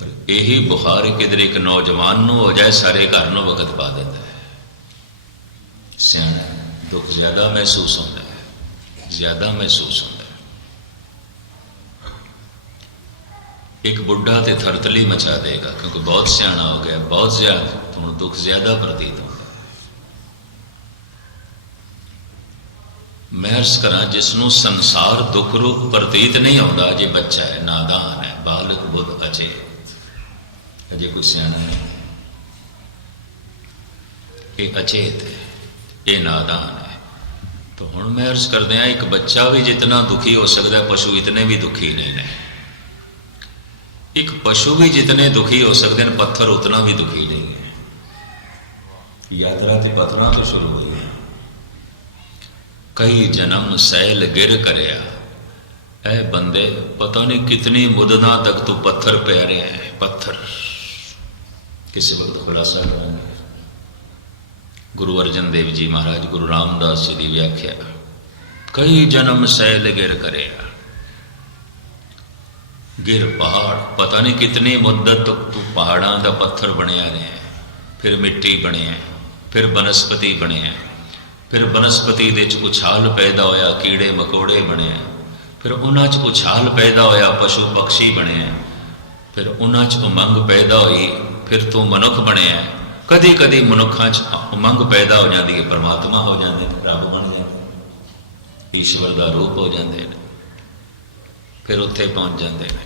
पर यही बुखार किधर एक नौजवान नूं हो जाए सारे घर नूं वकत पा देता है। सियाणा दुख ज्यादा महसूस होता है, ज्यादा महसूस होता है। एक बुढ़ा तो थरतली मचा देगा क्योंकि बहुत सियाणा हो गया, बहुत ज्यादा तो दुख ज्यादा प्रतीत होता है। मैं अर्ज करा जिसनों संसार दुख रूप प्रतीत नहीं होता, अजे बच्चा है, नादान है, बालक बुद्ध अचेत, अजे कोई सियाणा नहीं, ये अचेत है, ये नादान है। तो हुण मैं अर्ज कर दिया, एक बच्चा भी जितना दुखी हो सकता है, पशु इतने भी दुखी नहीं है। एक पशु भी जितने दुखी हो सकते हैं, पत्थर उतना भी दुखी नहीं है। यात्रा तो पत्थरों तो शुरू हुई है। कई जन्म सैल गिर करया, ऐ बंदे पता नहीं कितनी मुदना तक तो पत्थर पे रहे हैं। पत्थर किसी वक्त खुलासा करेंगे। गुरु अर्जन देव जी महाराज, गुरु रामदास जी की व्याख्या, कई जन्म सैल गिर करया, गिर पहाड़, पता नहीं कितनी मुद्दत तक पहाड़ों का पत्थर बनया रहे, फिर मिट्टी बने, फिर बनस्पति बने, फिर बनस्पति दे उछाल पैदा होया, कीड़े मकोड़े बने, फिर उन्हां उछाल पैदा होया, पशु पक्षी बने, फिर उन्हां उमंग पैदा हुई, फिर तू मनुख बने। कदी कदी मनुखा उमंग पैदा हो जाती है, परमात्मा हो जाते, रब बन जाते, ईश्वर का रूप हो जाते हैं, फिर उत्थे पहुंच जाते हैं।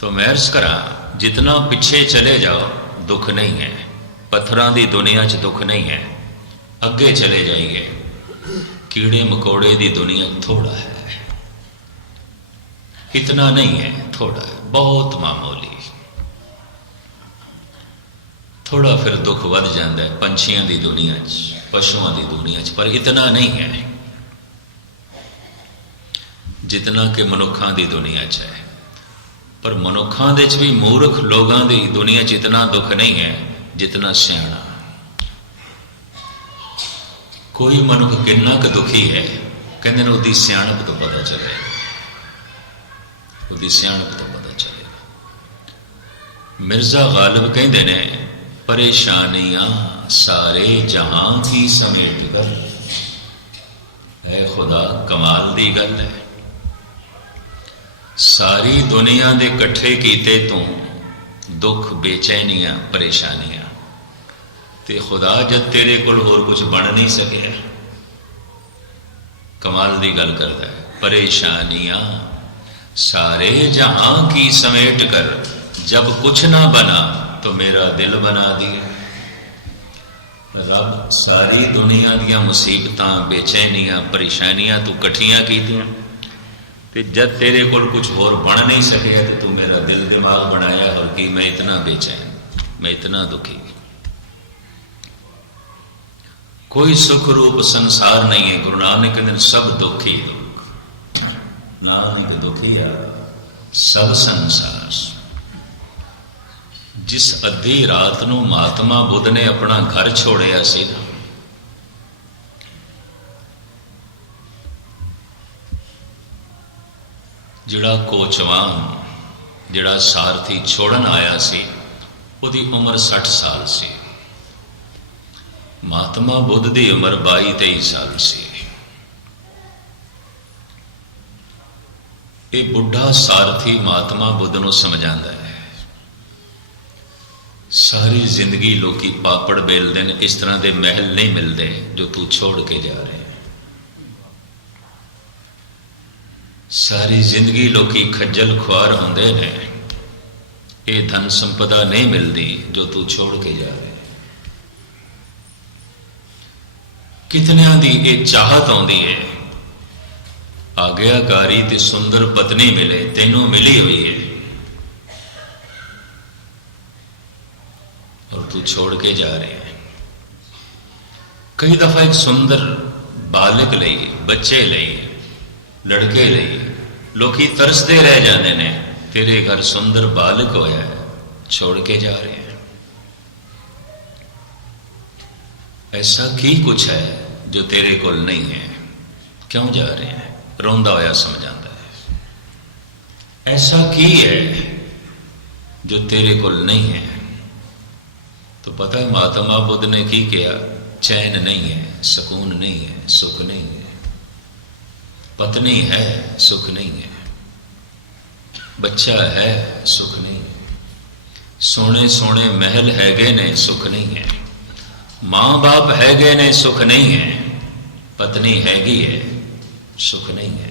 तो मैं अर्ज करा, जितना पिछे चले जाओ दुख नहीं है, पत्थरों की दुनिया च दुख नहीं है। अगे चले जाइए, कीड़े मकोड़े की दुनिया थोड़ा है, इतना नहीं है, थोड़ा है, बहुत मामूली। थोड़ा फिर दुख वध जाता है पंछियों की दुनिया च, पशुओं की दुनिया च, पर इतना नहीं है जितना कि मनुखों की दुनिया च है। पर मनुखों दे च भी मूर्ख लोगों की दुनिया च इतना दुख नहीं है जितना सियाणा। कोई मनुख कितना क दुखी है, कहते उसकी सियाणप तो पता चले, उसकी सियाणप तो पता चले। मिर्जा गालिब कहते ने, परेशानियां सारे जहां की समेट कर, है खुदा कमाल दी गल है। सारी दुनिया दे कट्ठे कीते तू दुख बेचैनियां परेशानियां, ते खुदा जब तेरे कोल होर कुछ बन नहीं सके, कमाल दी गल करता है। परेशानियां सारे जहां की समेट कर, जब कुछ ना बना तो मेरा दिल बना दिया। रब सारी दुनिया दियां मुसीबतां बेचैनियां परेशानियां तू कट्ठियां कीतियां, ते जब तेरे कोल कुछ होर बन नहीं सके तो तू मेरा दिल दिमाग बनाया, और कि मैं इतना बेचैन, मैं इतना दुखी। कोई सुख रूप संसार नहीं है। गुरु नानक कहते सब दुखी दुख, नानक दुखी आ सब संसार। जिस अद्धी रात नूं महात्मा बुद्ध ने अपना घर छोड़िया सी ना, जिहड़ा कोचवान, जिहड़ा सारथी छोड़न आया सी, उहदी उम्र 60 साल सी। महात्मा बुद्ध की उम्र 22-23 साल सी। ये बुढ़ा सारथी महात्मा बुद्ध नूं समझांदा है, सारी जिंदगी लोग पापड़ बेलते हैं, इस तरह के महल नहीं मिलते जो तू छोड़ के जा रहे हैं। सारी जिंदगी लोग खज्जल खुआर होंदे ने, ये धन संपदा नहीं मिलती जो तू छोड़ के जा रहे हैं। कितनियां दी ये चाहत आउंदी है, आज्ञाकारी ते सुंदर पत्नी मिले, तेनों मिली हुई है और तू छोड़ के जा रहे हैं। कई दफा एक सुंदर बालक लई, बच्चे लई, लड़के लई लोग तरसते रह जाते हैं, तेरे घर सुंदर बालक होया है, छोड़ के जा रहे हैं। ऐसा की कुछ है जो तेरे कोल नहीं है, क्यों जा रहे हैं? रोंदा होया समझाता है, ऐसा की है जो तेरे कोल नहीं है। तो पता है महात्मा बुद्ध ने की किया? चैन नहीं है, सुकून नहीं है, सुख नहीं है। पत्नी है, सुख नहीं है। बच्चा है, सुख नहीं है। सोने सोने महल हैगे ने, सुख नहीं है। मां बाप हैगे ने, सुख नहीं है। पत्नी हैगी है, सुख नहीं है।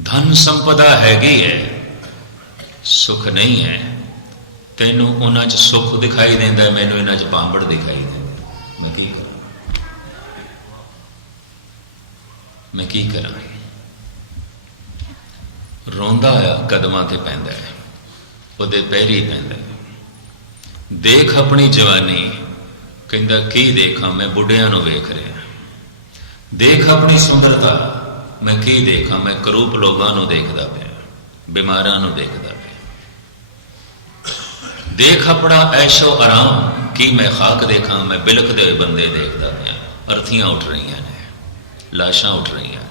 धन संपदा हैगी है, सुख नहीं है। तेनू उन्हां च सुख दिखाई देंदा, मैनू इन्हां च पांबड़ दिखाई देंदा। मैं की करा? मैं की करा? रोंदा आ कदमां ते पैंदा है, उहदे पैरी पैंदा है। देख अपनी जवानी, कहंदा की देखा? मैं बुढ़ियां नूं वेख रहा। देख अपनी सुंदरता, मैं की देखा? मैं करूप लोगों नूं देखदा पिया, बीमारां नूं देखदा पिया। देख अपना ऐशो आराम, की मैं खाक देखा? मैं बिलखदे हुए बंदे देखदा पिया। अर्थियां उठ रही ने, लाशां उठ रही ने,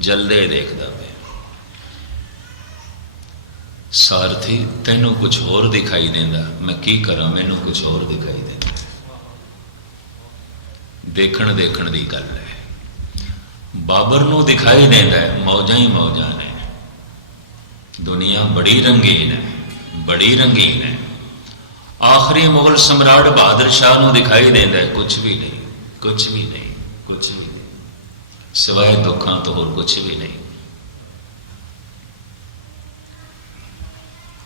जलदे देखदा पिया। सारथी तैनू कुछ होर दिखाई देंदा, मैं की करा? मैनू कुछ होर दिखाई देंदा। देखण देखण दी गल है। बाबर नू दिखाई देंदा है मौजा ही मौजा ने। दुनिया बड़ी रंगीन है, बड़ी रंगीन है। आखिरी मुगल सम्राट बहादुर शाह नू दिखाई देंदा है कुछ भी नहीं, कुछ भी नहीं, कुछ भी नहीं, सिवाय दुखों तो होर कुछ भी नहीं।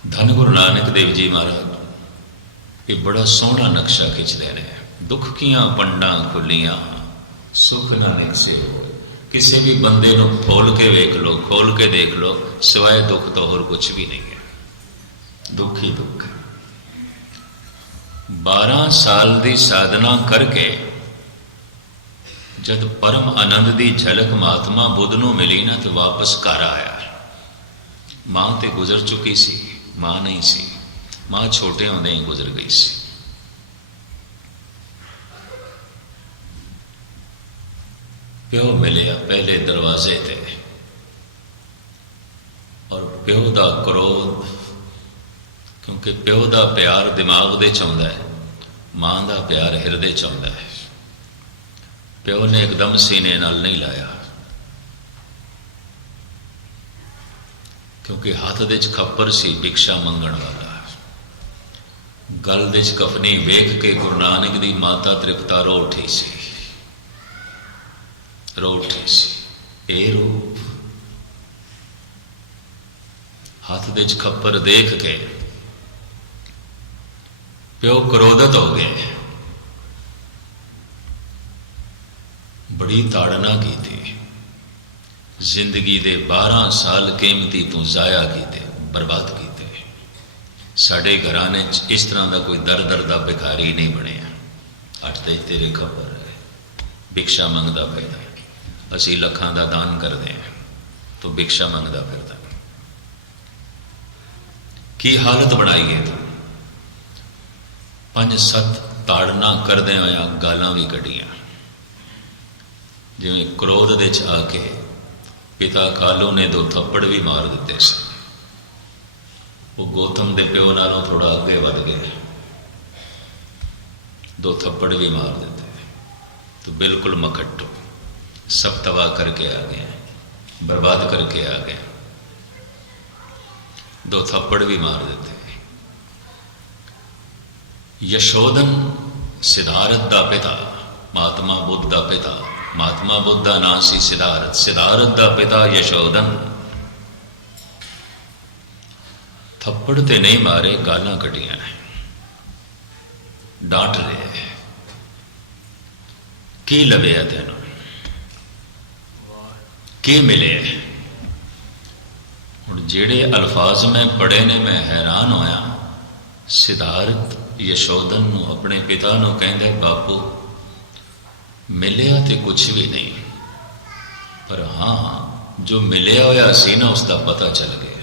धन गुरु नानक देव जी महाराज ये बड़ा सोहना नक्शा खिंचते हैं। दुख कियां पंडा खुलियां, सुख नानक से हो। किसी भी बंदे को खोल के वेख लो, खोल के देख लो, सिवाय दुख तो होर कुछ भी नहीं है। दुख ही दुख है। 12 साल की साधना करके जब परम आनंद की झलक महात्मा बुद्ध नूं मिली ना, तो वापस घर आया। मां तो गुजर चुकी सी, मां नहीं सी। मां छोटे होंदे ही गुजर गई सी। प्यो मिलिया पहले दरवाजे ते, और प्यो दा क्रोध, क्योंकि प्यो दा प्यार दिमाग दे च आउंदा है, मां दा प्यार हिरदे च आउंदा है। प्यो ने एकदम सीने नाल नहीं लाया, क्योंकि हाथ दे च खप्पर सी भिक्षा मंगण वाला। गल दे च कफनी वेख के गुरु नानक दी माता तृप्ता रो उठी सी, रो उठी सी। ए रूप हाथ दे च खप्पर देख के प्यो क्रोधित हो गए। बड़ी ताड़ना की थी। जिंदगी दे 12 साल कीमती तू जाया कीते, बर्बाद कीते। साडे घराने इस तरह का कोई दर दर का भिखारी नहीं बनया। अठ ते तेरे खबर है, भिक्षा मंगदा फिरदा। असी लखां का दान करते हैं तो भिक्षा मंगदा फिरदा। की हालत बनाई है? तो 5-7 ताड़ना करदे होया गालां भी कढ़ियां। जिवें क्रोध दे च आके पिता कालू ने 2 थप्पड़ भी मार दिते सी। वो गौतम दे प्यो नालों थोड़ा अगे वध गए, 2 थप्पड़ भी मार देते तो बिल्कुल मकट्टो सब तबाह करके आ गए, बर्बाद करके आ गए। 2 थप्पड़ भी मार देते। यशोधन सिद्धार्थ दा पिता, महात्मा बुद्ध दा पिता। महात्मा बुद्ध दा नाम सी सिद्धार्थ, सिद्धार्थ दा पिता यशोधन। थप्पड़ ते नहीं मारे, गालां कढ़ियां ने, डांट रहे। की लभ्या तेनों? की मिले? हुण जेड़े अल्फाज मैं पढ़े ने, मैं हैरान होया। सिद्धार्थ यशोधन नूं अपने पिता नूं कहंदे, बापू मिलिया तो कुछ भी नहीं, पर हाँ जो मिलिया होया सी ना उसका पता चल गया,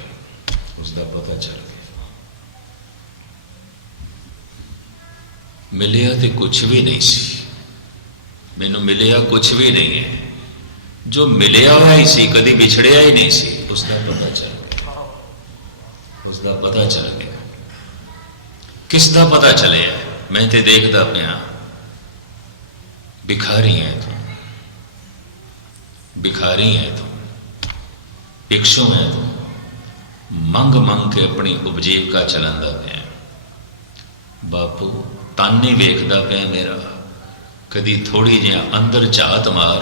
उसका पता चल गया। मिलिया तो कुछ भी नहीं सी, मैनू मिलिया कुछ भी नहीं है। जो मिलिया हुआ ही सी, कभी बिछड़िया ही नहीं सी, उसका पता चल गया, उसका पता चल गया। किस दा पता चले? मैं तो देखता पाया भिखारी है तू, भिखारी है तू, भिक्षु है तू, मंग मंग के अपनी उपजीविका चलांदा पाया। बापू तन नहीं वेखदा पाया मेरा, कदी थोड़ी जिहा अंदर झात मार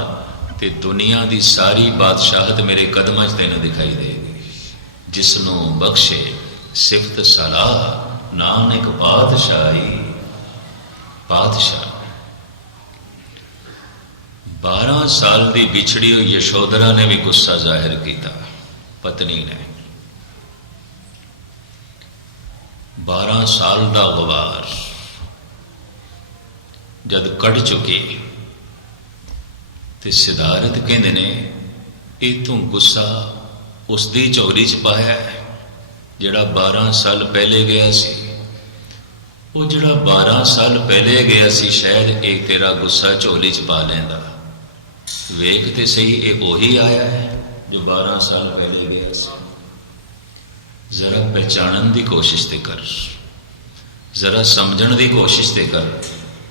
ते दुनिया की सारी बादशाहत मेरे कदमां च तैनूं दिखाई देगी। जिसनों बख्शे सिफत सलाह नानक पातशाही। पातशाह 12 साल की बिछड़ी हुई यशोधरा ने भी गुस्सा जाहिर किया। पत्नी ने 12 साल का गवार जद कट चुकी तो सिधारत कहते ने ये तू गुस्सा उसकी झोली च पाया जिहड़ा 12 साल पहले गया सी। वो जिहड़ा 12 साल पहले गया सी शायद एक तेरा गुस्सा झोली च पा लेंदा। वेख ते सही ये वही आया है जो 12 साल पहले गया सी। जरा पहचानने की कोशिश ते कर, जरा समझण की कोशिश ते कर।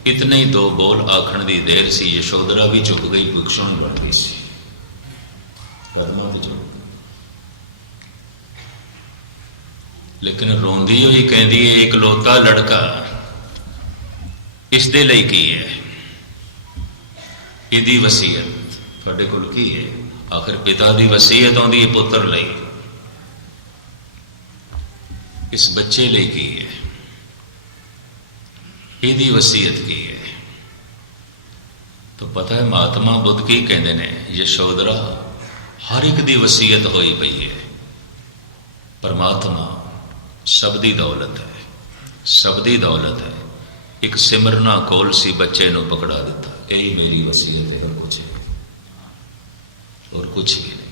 इतने ही 2 बोल आखण की देर सी, यशोधरा भी झुक गई, भिक्षुण बन गई सी। लेकिन रोंदी हुई कहती है इकलौता लड़का इस दे लई की है, इहदी वसीयत तुहाडे कोल की है? आखिर पिता की वसीयत आउंदी है पुत्र लई, इस बच्चे लई की है, इहदी वसीयत की है? तो पता है महात्मा बुद्ध की कहते हैं, यशोधरा हर एक की वसीयत होई पई है। परमात्मा सबदी दौलत है, सबदी दौलत है। एक सिमरना कोल सी बच्चे नूं पकड़ा दिता, यही मेरी वसीयत है, और कुछ है, और कुछ भी नहीं।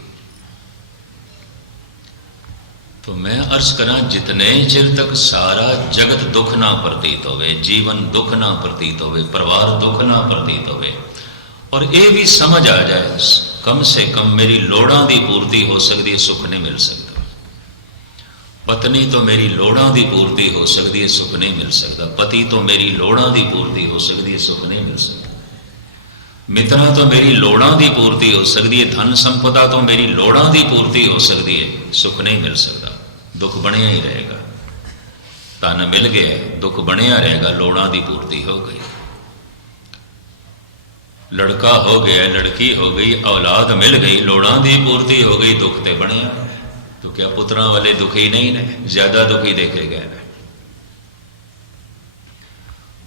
तो मैं अर्ज करा, जितने चिर तक सारा जगत दुख ना प्रतीत होवे, जीवन दुख ना प्रतीत होवे, परिवार दुख ना प्रतीत होवे, और ये भी समझ आ जाए कम से कम मेरी लोड़ां की पूर्ति हो सकती है, सुख नहीं मिल सकता। पत्नी तो मेरी लोड़ां की पूर्ति हो सकती है, सुख नहीं मिल सकता। पति तो मेरी लोड़ां की पूर्ति हो सकती है, सुख नहीं मिल सकता। मित्रा तो मेरी लोड़ां की पूर्ति हो सकती है, धन संपदा तो मेरी लोड़ां की पूर्ति हो सकती है, सुख नहीं मिल सकता। दुख बनिया ही रहेगा। धन मिल गया, दुख बनिया रहेगा, लोड़ां की पूर्ति हो गई। लड़का हो गया, लड़की हो गई, औलाद मिल गई, लोड़ां की पूर्ति हो गई, दुख तो बनिया। तो क्या पुत्रां वाले दुखी नहीं ने? ज्यादा दुखी देखे गए।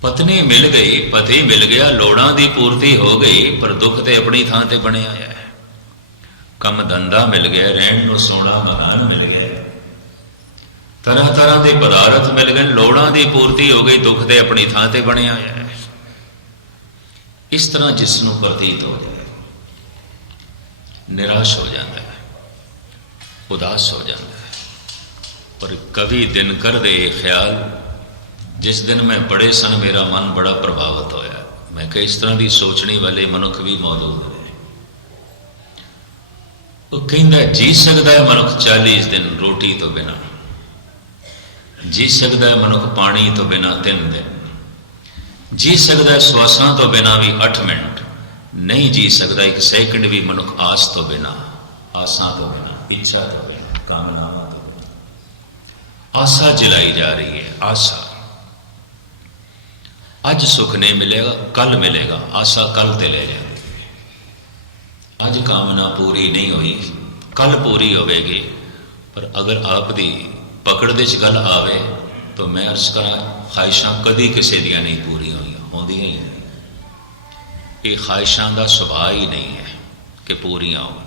पत्नी मिल गई, पति मिल गया, लोड़ां की पूर्ति हो गई, पर दुख तो अपनी थां ते बने आया है। कम धंधा मिल गया, रहन नूं सोहना मकान मिल गया, तरह तरह के पदार्थ मिल गए, लोड़ां की पूर्ति हो गई, दुख तो अपनी थां ते बने आया है। इस तरह जिसनों प्रतीत हो जाए निराश हो जाता है, उदास हो जाता है। पर कभी दिन कर दे ख्याल, जिस दिन मैं बड़े सन मेरा मन बड़ा प्रभावित होया। मैं कई इस तरह की सोचने वाले मनुख भी मौजूद है। वो कहता जी सकता है मनुख 40 दिन रोटी तो बिना, जी सकता है मनुख पानी तो बिना 3 दिन, जी सकता है श्वासां तो बिना भी 8 मिनट, नहीं जी सकता 1 सेकंड भी मनुख आस तो बिना, आसा तो बिना, इच्छा तो बिना, कामनावां तो बिना। आशा जलाई जा रही है, आशा। अज सुख नहीं मिलेगा, कल मिलेगा, आशा कल ते ले जाती है। अज कामना पूरी नहीं हुई, कल पूरी होगी। पर अगर आप दी पकड़ दे च गल आवे तो मैं अर्ज करा, ख्वाहिशां कदी किसी दियां नहीं पूरी होंदियां ही नहीं। ये ख्वाहिशां का सुभाव ही नहीं है कि पूरियां हो।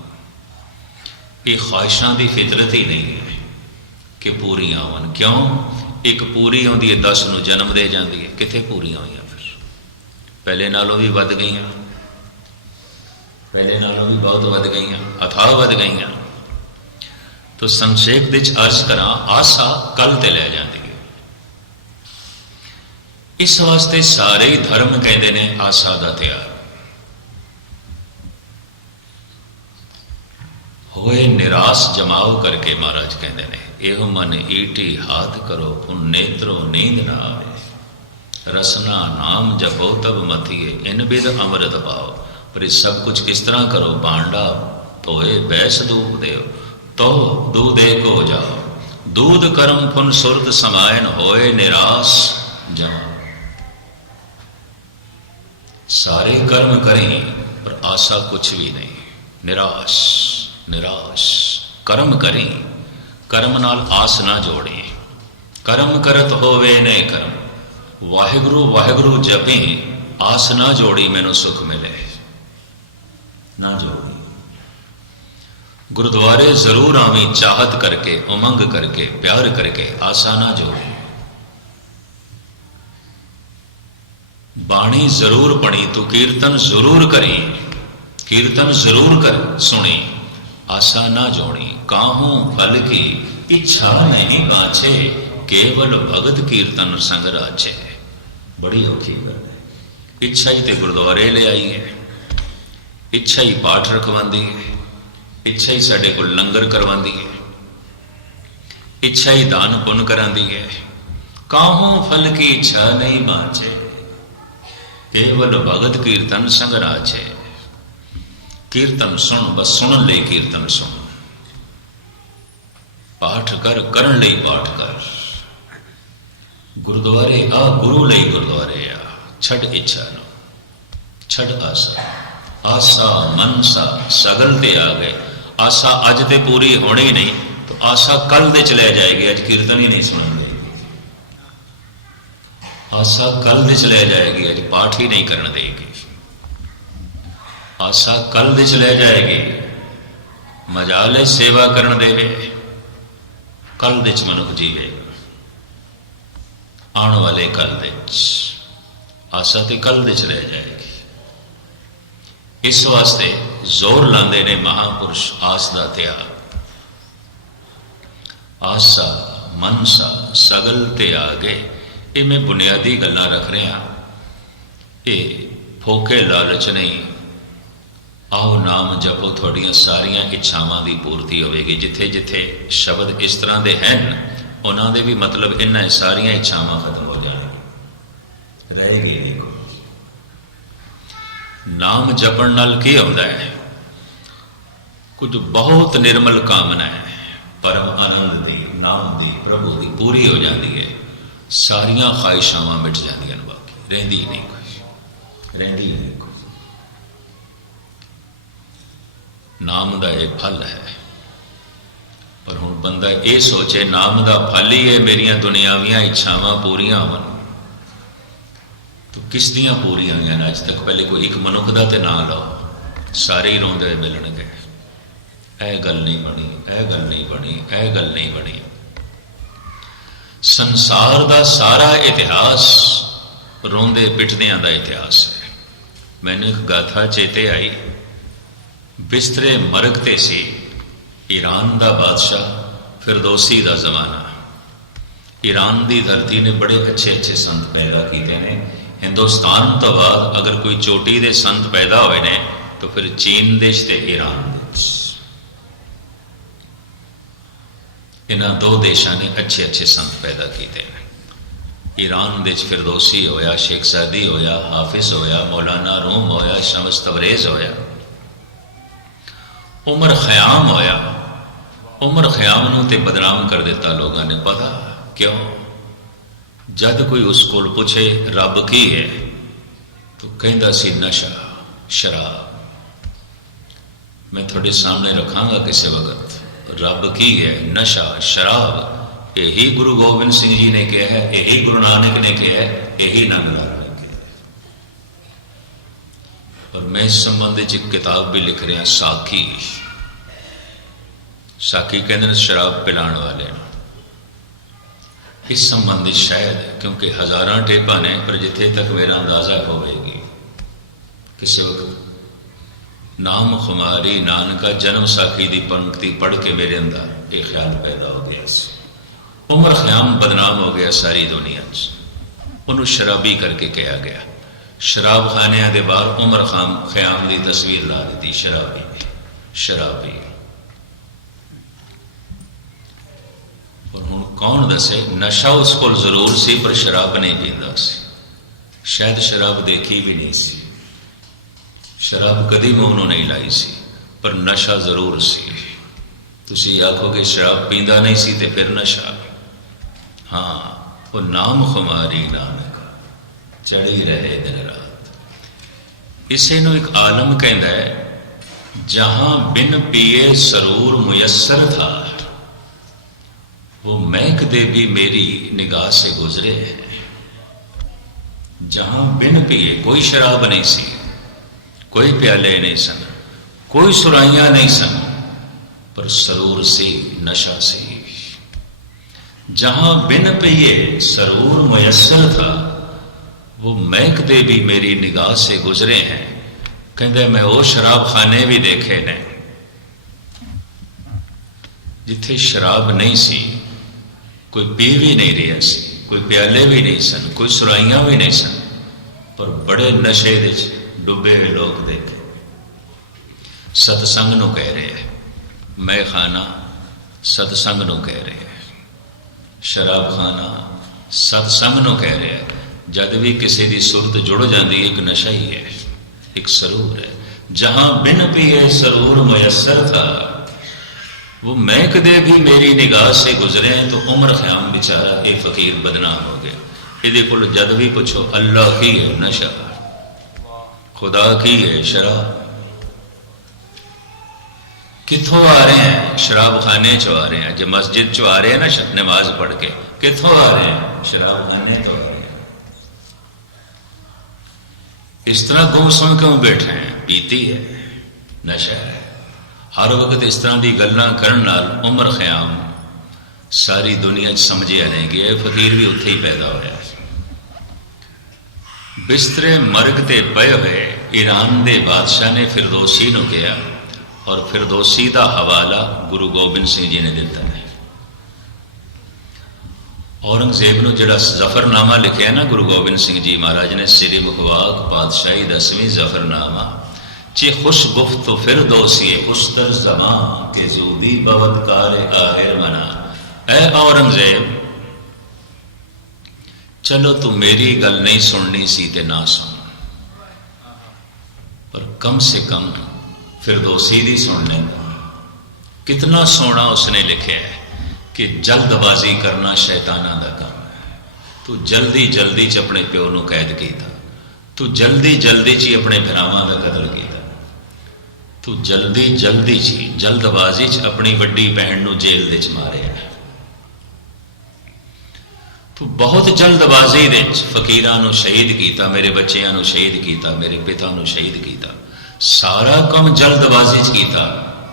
ये ख्वाहिशां की फितरत ही नहीं है कि पूरियां होन। क्यों? एक पूरी होंदी है 10 नूं जन्म दे जाती है, कित्थे पूरियां होईयां? फिर पहले नालों भी वध गईयां, पहले नालों भी बहुत वध गईयां, अथाह वध गईयां। तो संक्षेप विच अर्ज करा, आशा कल ते लै जाती है। इस वास्ते सारे ही धर्म कहते ने आशा का त्याग। होए निराश जमाओ करके महाराज कहते हैं, एहो मन ईटी हाथ करो उन नेत्रों नींद ना आवे। रसना नाम जपो तब मथिए इन बिद अमृत पाओ। पर ये सब कुछ किस तरह करो, बांडा धोए बैस दूध दे तो दूधे को जाओ। दूध कर्म पुन सुरत समायन होए निराश जमा। सारे कर्म करें पर आशा कुछ भी नहीं, निराश निराश। कर्म करें, कर्म नाल आस ना जोड़े। कर्म करत होवे ने कर्म, वाहिगुरु वाहिगुरु जपें आस ना जोड़ी मैनू सुख मिले, ना जोड़ी। गुरुद्वारे जरूर आवी चाहत करके, उमंग करके, प्यार करके, आशा ना जोड़ी। बाणी जरूर पढ़ी तू कीर्तन जरूर करी, कीर्तन जरूर कर सुनी, आशा ना जोड़ी। काहूं फल की इच्छा नहीं बाछे, केवल भगत कीर्तन संग राचे। बड़ी औखी गल है। इच्छा ही तो गुरुद्वारे ले आई है, इच्छा ही पाठ रखवांदी है, इच्छा ही साडे कोल लंगर करवांदी है, इच्छा ही दान पुण्य करांदी है। काहूं फल की इच्छा नहीं बाछे, केवल भगत कीर्तन संग राचे। कीर्तन सुन, बस सुन ले कीर्तन सुन। पाठ कर, करन लई पाठ कर। गुरुद्वारे आ, गुरु लई गुरुद्वारे आ। छड़ इच्छा नो, छड़ आशा। आशा मनसा सगल ते आ गए। आशा अज ते पूरी होनी नहीं तो आशा कल दे चले जाएगी, अज कीर्तन ही नहीं सुन देगी। आशा कल दे चले जाएगी, अज पाठ ही नहीं करने देगी। आशा कल दे चले जाएगी, मजाले सेवा करन देवे, कल दे च मनुख जीवेगा। आने वाले कल दे आशा तो कल दे चले जाएगी। इस वास्ते जोर लांदे ने महापुरुष आस दा त्याग। आशा मनसा सगल ते आगे। ये मैं बुनियादी गल्लां रख रहा, ये फोके लालच नहीं। आओ नाम जपो, थोड़ियां सारियां इच्छावां की पूर्ति होगी। जिथे जिथे शब्द इस तरह के हैं उन्होंने भी मतलब इन्हें सारियां इच्छावां खत्म हो जाएगी, रहेगी नहीं कोई। नाम जपण नाल की होता है, कुछ बहुत निर्मल कामना है, परम आनंद दी, नाम दी, प्रभु की पूरी हो जाती है। सारियां ख्वाहिशावां मिट जांदियां, बाकी रहिंदी नहीं कोई, रहिंदी नहीं कोई। नाम का यह फल है। पर हुण बंदा ये सोचे नाम का फल ही है मेरिया दुनियावियां इच्छावां पूरियां होवन, तो किस दियां पूरियां होईयां अज तक? पहले कोई एक मनुख का तो ना लो, सारे ही रोंदे हुए मिलणगे, ऐ गल नहीं बनी, ऐ गल नहीं बनी, ऐ गल नहीं बनी। संसार का सारा इतिहास रोंदे पिटदियां का इतिहास है। मैनूं एक गाथा चेते आई। बिस्तरे मरगते सी ईरान का बादशाह फिरदौसी का जमाना। ईरान की धरती ने बड़े अच्छे अच्छे संत पैदा किए हैं। हिंदुस्तान तो बाद अगर कोई चोटी के संत पैदा हुए ने तो फिर चीन देश ते ईरान देश, इन्होंने दो देशों ने अच्छे अच्छे संत पैदा किए हैं। ईरान देश फिरदौसी होया, शेख सादी होया, हाफिज होया, मौलाना रूम होया, शमस तबरेज होया, उमर खयाम होया। उमर खयाम नूं ते बदनाम कर दिता लोगों ने। पता क्यों? जद कोई उसको पूछे रब की है तो कहता सी नशा, शराब। मैं थोड़े सामने रखांगा किसी वक्त, रब की है नशा, शराब। यही गुरु गोबिंद सिंह जी ने कहा है, यही गुरु नानक ने कहा है, यही नंदलाल ने कहा है। और मैं इस संबंध में एक किताब भी लिख रहा, साखी। साखी कहते शराब पिलाने वाले। इस संबंधी शायद, क्योंकि हजारां टेपा ने, पर जिथे तक मेरा अंदाजा होगी किसी वक्त नाम खुमारी नानका जन्म साखी की पंक्ति पढ़ के मेरे अंदर एक ख्याल पैदा हो गया। उमर खयाम बदनाम हो गया सारी दुनिया, उन्होंने शराबी करके कहा गया। शराब खाने के बाहर उमर खयाम की तस्वीर ला दी, शराबी शराबी। कौन दसे? नशा उस को जरूर सी पर शराब नहीं पींदा सी, शायद शराब देखी भी नहीं सी, शराब कदी मूँह नूं नहीं लाई सी, पर नशा जरूर सी। तुसीं आखोगे शराब पींदा नहीं सी ते फिर नशा? हाँ, वो नाम खुमारी नानक चढ़ी रहे दिन रात। इसे नूं एक आलम कहता है, जहां बिन पिए सरूर मुयस्सर था, वो महक दे भी मेरी निगाह से गुजरे हैं। जहां बिन पिए, कोई शराब नहीं सी, कोई प्याले नहीं सन, कोई सुराइयां नहीं सन, पर सरूर सी, नशा सी। जहां बिन पिए सरूर मुयस्सर था, वो महक दे भी मेरी निगाह से गुजरे हैं। कहते मैं वो शराब खाने भी देखे ने जिथे शराब नहीं सी, कोई पी भी नहीं रहा सी, कोई प्याले भी नहीं सन, कोई सुराइयां भी नहीं सन, पर बड़े नशे विच डुबे हुए लोग देखे। सतसंग नूं कह रहे हैं, मैं खाना सतसंग नूं कह रहे हैं, शराब खाना सतसंग नूं कह रहे हैं। जद भी किसी की सुरत जुड़ जाती है, एक नशा ही है, एक सरूर है। जहां बिन पिए सरूर मुयस्सर था, वो महक दे भी मेरी निगाह से गुजरे हैं। तो उमर ख़याम बेचारा ये फकीर बदनाम हो गया। ये को जद भी पूछो अल्लाह की है नशा, खुदा की है शराब। कितों आ रहे हैं? शराब खाने चो आ रहे हैं। जो मस्जिद चो आ रहे हैं ना नमाज पढ़ के, कितों आ रहे हैं? शराब खाने तो आ रहे हैं। इस तरह गुम सुन क्यों बैठे हैं? पीती है, नशा है। हर वक्त इस तरह की गल्लां करन नाल उमर ख़याम सारी दुनिया समझिया नहीं गया। फकीर भी उत्थे ही पैदा होया। बिस्तरे मरग ते पए हुए ईरान के बादशाह ने फिरदौसी नूं कहा, और फिरदौसी का हवाला गुरु गोबिंद सिंह जी ने दिता है। औरंगजेब नूं जिहड़ा जफरनामा लिखिया ना गुरु गोबिंद सिंह जी महाराज ने, सिरी मुखवाक पातशाही 10वीं जफरनामा चे खुश गुफ्त तो फिरदौसी खुशतर ज़मां के जूदी बवदकार आहिर मना। ऐ औरंगजेब, चलो तू मेरी गल नहीं सुननी सी ते ना सुन, पर कम से कम फिरदौसी दी सुन ले। कितना सोना उसने लिखा है कि जल्दबाजी करना शैताना का काम है। तू जल्दी जल्दी च अपने प्यो नूं कैद किया, तू जल्दी जल्दी च अपने भरावां का कतल किया, तू जल्दी जल्दी च जल्दबाजी च अपनी वड्डी भैन नूं जेल दे च मारिया। तू बहुत जल्दबाजी दे फकीरां नूं शहीद किया, मेरे बच्चों नूं शहीद किया, मेरे पिता नूं शहीद किया। सारा काम जल्दबाजी च किया,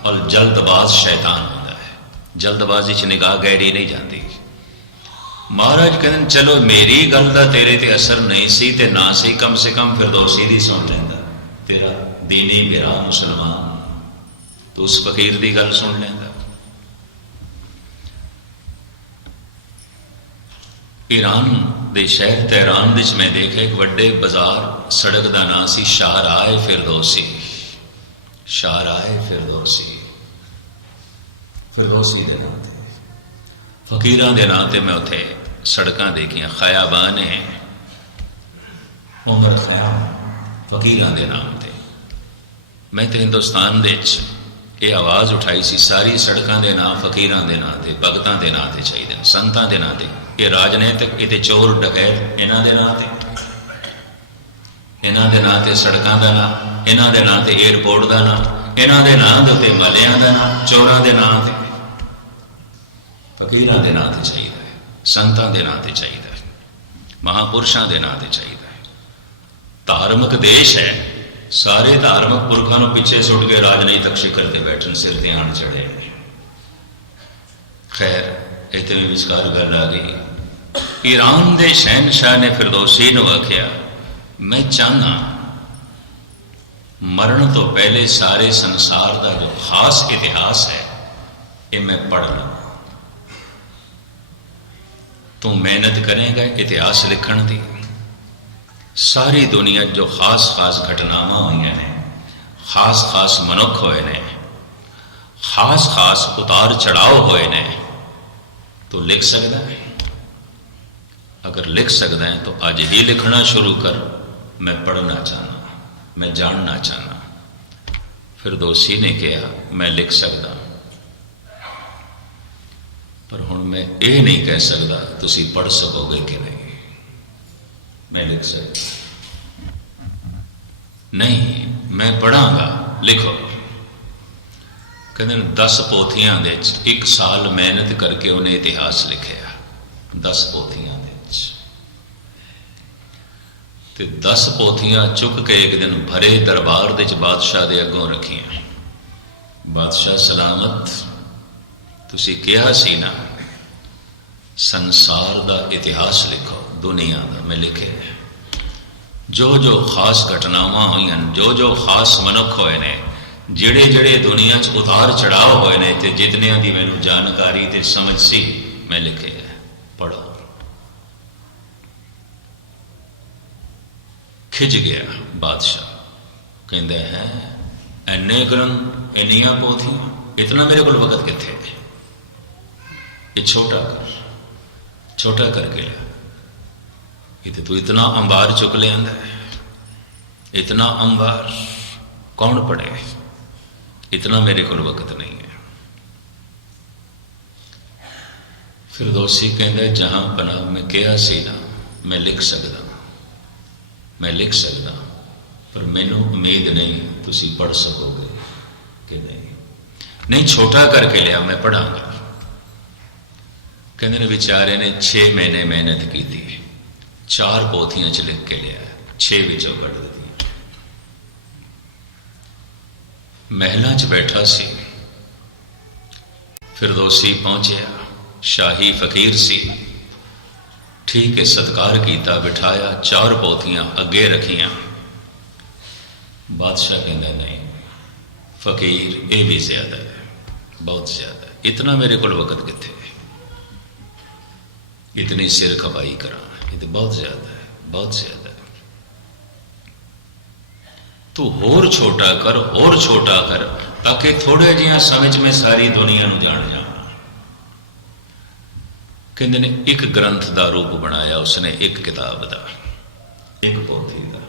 और जल्दबाज शैतान होता है। जल्दबाजी च निगाह गहरी नहीं जाती। महाराज कहते चलो मेरी गल का तेरे ते असर नहीं सी ते ना सी, कम से कम फिरदौसी दी सुन लेंदा, तेरा दीनी मेरा मुसलमान, तो उस फकीर की गल सुन लेंदा। ईरान दे शहर तेहरान विच मैं देखा एक वड्डे बाजार, सड़क का नाम सी शाहराह फिरदौसी। शाहराह फिरदौसी, फिरदौसी के नाम से फकीरां दे नाम से मैं उत्थे सड़कां देखियां, खयाबान है उमर ख़याम फकीरां दे नाम से। मैं तो हिंदुस्तान दे ये आवाज़ उठाई सी, सारी सड़कों के नाम फकीरां दे नाम से, भगतां दे नाम से चाहिए, संतां दे नाम से। ये राजनीतिक ये चोर डकैत इन्हां दे नाम से, इन्हां दे नाम से सड़कों का नाम, इन्हां दे नाम से एयरपोर्ट का नाम, इन्हां दे नाम के मलियां का नाम, चोरां दे नाम से, फकीरां दे नाम से चाहिए, संतां दे नाम से चाहिए, महापुरुषों के नाम से चाहिए। धार्मिक देश है, सारे धार्मिक पुरखों को पिछे सुट के राजनीतिक शिखर से बैठन, सिर ते आण चढ़े। खैर इतने विचकार गल आ गई। ईरान के शहनशाह ने फिरदौसी नूं आख्या, मैं चाहना मरण तो पहले सारे संसार का जो खास इतिहास है ये मैं पढ़ लूँ। तू मेहनत करेगा इतिहास लिखण की, सारी दुनिया जो खास खास घटनावां हुई ने, खास खास मनुख होए ने, खास खास उतार चढ़ाव होए ने, तो लिख सकता है? अगर लिख सकता है तो आज ही लिखना शुरू कर, मैं पढ़ना चाहना, मैं जानना चाहना। फिरदौसी ने कहा मैं लिख सकता, पर हुण मैं ये नहीं कह सकता तुसी पढ़ सकोगे कि नहीं। मैं लिख सकता नहीं, मैं पढ़ांगा, लिखो। कहते 10 पोथियां दे 1 साल मेहनत करके उन्हें इतिहास लिखिया। 10 पोथियां ते 10 पोथियां चुक के एक दिन भरे दरबार दे बादशाह दे अगों रखियां। बादशाह सलामत, तुसी कहा सी ना संसार दा इतिहास लिखो, दुनिया दा, मैं लिखे। जो जो खास घटनावां हुई, जो जो खास मनुख होए ने, जेड़े जेड़े दुनिया च उतार चढ़ाव होए ने, ते जितनियां दी मैनूं जानकारी ते समझ सी, मैं लिखे। पढ़ो। खिज गया बादशाह, कहते हैं इन्ने ग्रंथ, इन्नियां पोथियां, इतना मेरे को वक्त किथे, ये छोटा कर, छोटा करके लिया। ये तू इतना अंबार चुक लिया है, इतना अंबार कौन पढ़े, इतना मेरे को वक्त नहीं है। फिरदौसी कहता जहां बना मैं कहा सी ना मैं लिख सकता, मैं लिख सकता, पर मैनू उम्मीद नहीं तुसी पढ़ सकोगे कि नहीं। नहीं, छोटा करके लिया, मैं पढ़ांगा। कहते ने बेचारे ने 6 महीने मेहनत की थी, 4 पोथियां च लिख के लिया, 6 विचों कट दी। महलों च बैठा सी, फिरदौसी पहुंचया, शाही फकीर सी, ठीक है सत्कार किया, बिठाया, 4 पोथियां अगे रखियां। बादशाह कहता नहीं फकीर ये भी ज्यादा है, बहुत ज्यादा, इतना मेरे को वक्त किथे, इतनी सिर खपाई करा, ये तो बहुत ज्यादा है, बहुत ज्यादा है। तू होर छोटा कर, और छोटा कर, ताकि थोड़े जिहा समय में सारी दुनिया नूं जान जा। कहते ने एक ग्रंथ का रूप बनाया उसने, एक किताब का, एक पोथी का,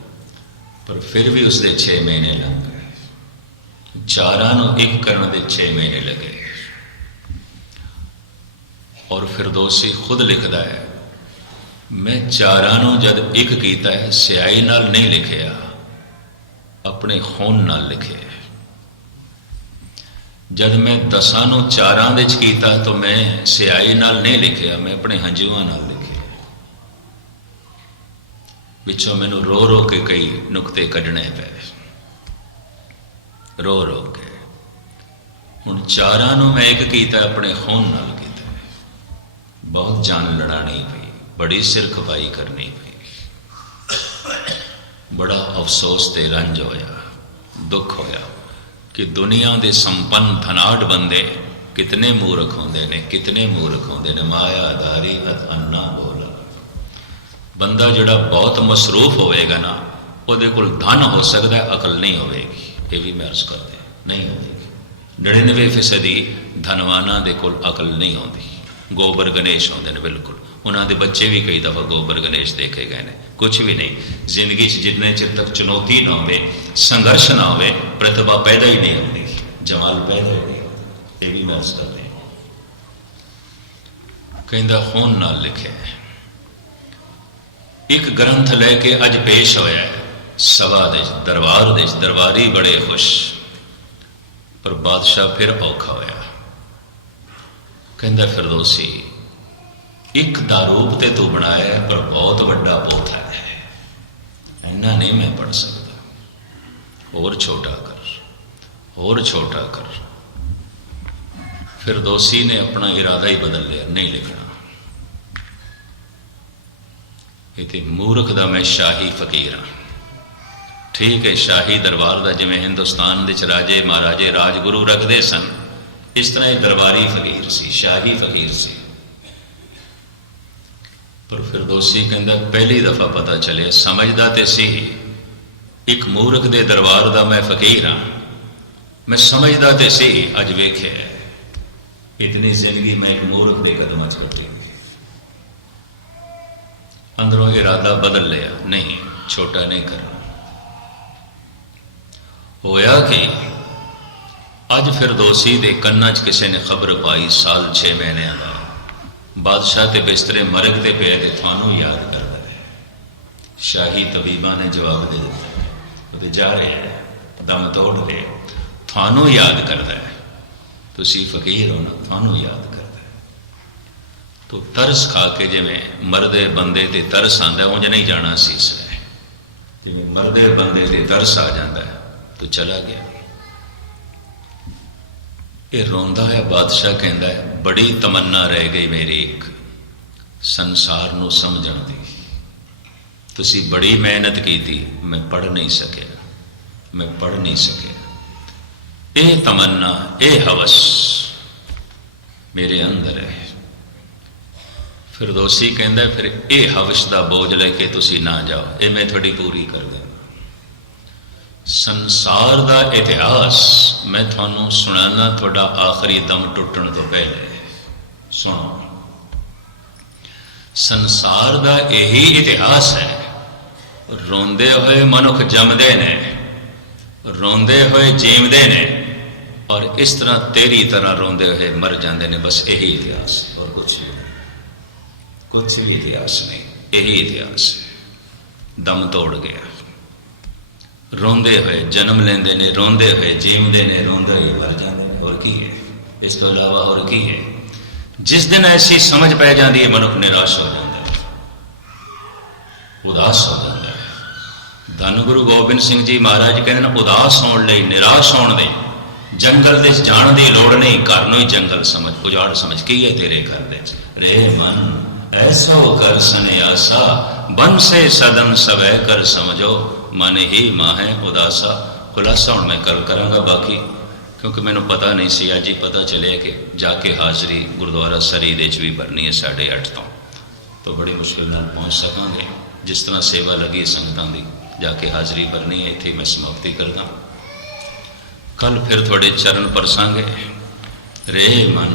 पर फिर भी उसके 6 महीने लग गए। 4 एक करने के 6 महीने लगे। और फिरदौसी खुद लिखता है मैं 4 जद एक किया है, स्याही नाल नहीं लिखिया, अपने खून नाल लिखे। जब मैं 10 4 दे कीता तो मैं स्याही नाल नहीं लिखिया, मैं अपने हंजुआं नाल लिखे। पिछों मैनू रो रो के कई नुकते कढ़ने पे, रो रो के। हुण 4 मैं एक किया, अपने खून नाल किया। बहुत जान लड़ानी पई, बड़ी सिर खपाई करनी पई, बड़ा अफसोस ते रंज होया, दुख होया कि दुनिया के संपन्न धनाढ़ बंदे कितने मूर्ख होंदे ने, कितने मूर्ख होंदे ने। मायाधारी अन्ना बोला, बंदा जिहड़ा बहुत मसरूफ होएगा ना, उहदे कोल धन हो सकता है, अकल नहीं होएगी। ये भी मैं अर्ज करते नहीं होगी। 99% धनवाना दे कोल अकल नहीं होती। गोबर गणेश होंदे ने, बिल्कुल उन्होंने बच्चे भी कई दफा गोबर गणेश देखे गए हैं। कुछ भी नहीं जिंदगी जितने चिर तक चुनौती ना हो, संघर्ष ना हो, प्रतिभा पैदा ही नहीं होती, जमाल पैदा ही नहीं होता। ये भी मैं अर्ज करते हैं। कहता खून नाल लिखे एक ग्रंथ लैके अज पेश होया सभा दे दरबार दे, दरबारी बड़े खुश, पर बादशाह फिर औखा होया। कहता फिरदौसी एक दा रूप ते तू बनाया, पर बहुत बड़ा पोथा है, इन्ना नहीं मैं पढ़ सकता, और छोटा कर, और छोटा कर। फिरदौसी ने अपना इरादा ही बदल लिया, नहीं लिखना। ये मूर्ख दा मैं शाही फकीर हाँ। ठीक है, शाही दरबार का जिमें हिंदुस्तान के राजे महाराजे राजगुरु रखते सन, इस तरह दरबारी फकीर सी, शाही फकीर सी। पर फिरदौसी कहता पहली दफा पता चले, समझदा ते सी एक मूर्ख दे दरबार का मैं फकीर हाँ, मैं समझदा ते सी, अज वेखे इतनी जिंदगी मैं एक मूर्ख के कदम च कटी। अंदरों इरादा बदल लिया, नहीं छोटा नहीं करना। होया कि अज फिरदौसी के कन्ना च किसी ने खबर पाई, साल 6 महीने का बादशाह के बिस्तरे मरग ते पे ते थानू याद कर दे। शाही तबीबा ने जवाब दे दिता, जा रहे हैं दम तोड़ रहे, थानू याद करता है, तुसी फकीर हो ना, थानू याद करता है। तो तरस खा के जिमें मरदे बंदे ते तरस आंदा, उंज नहीं जाना सीस है, जिमें मरदे बंदे ते तरस आ जाता है तो चला गया। ये रोंदा है बादशाह, कहता है बड़ी तमन्ना रह गई मेरी एक संसार नू समझण दी, तुसी बड़ी मेहनत की थी, मैं पढ़ नहीं सके, मैं पढ़ नहीं सके। ये तमन्ना, ये हवस मेरे अंदर है। फिरदौसी कहता है फिर ये हवस का बोझ लेके तुसी ना जाओ, ये मैं थोड़ी पूरी कर दूँ। संसार का इतिहास मैं थानू सुनाना, थोड़ा आखिरी दम टुटन तो पहले सुनो। संसार का यही इतिहास है, रोंदे हुए मनुख जमदे ने, रोंदे हुए जीवदे ने, और इस तरह तेरी तरह रोंदे हुए मर जाते हैं। बस यही इतिहास, और कुछ नहीं, कुछ भी इतिहास नहीं, यही इतिहास है। दम तोड़ गया, रोंदे हुए जन्म लेंदे ने, रोंदे हुए जीवदे ने, रोंदे हुए मर जाते हैं। और की है इस तो अलावा, और की है? जिस दिन ऐसी समझ पै जाती है मनुख निराश हो जाता है, उदास हो जाता है। धन गुरु गोबिंद सिंह जी महाराज कहते हैं, उदास होने लई, निराश होने लई जंगल दे जाण दी लोड़ नहीं, घर नूं ही जंगल समझ, उजाड़ समझ। की है तेरे घर दे रे मन ऐसो कर सन्यासा, बन से सदन सवै कर समझो, मन ही माहे उदासा। खुलासा हुण मैं करांगा बाकी, क्योंकि मैनू पता नहीं सी, अज ही पता चलिया कि जाके हाज़री गुरुद्वारा सरी दे भी भरनी है 8:30 तो बड़ी मुश्किल नाल पहुँच सकांगे। जिस तरह सेवा लगी संगतां दी, जाके हाज़री भरनी है। इत्थे मैं समाप्ति करदा, कल फिर थोड़े चरण परसांगे। रे मन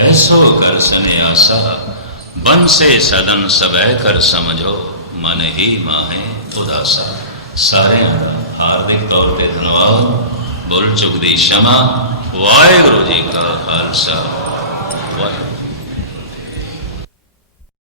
ऐसो कर सन्यासा, बन से सदन सवै कर समझो, मन ही माहे उदासा। सारे हार्दिक तौर पर धन्यवाद, भुल चुक दी क्षमा। वाहिगुरू जी का खालसा, वाहिगुरू।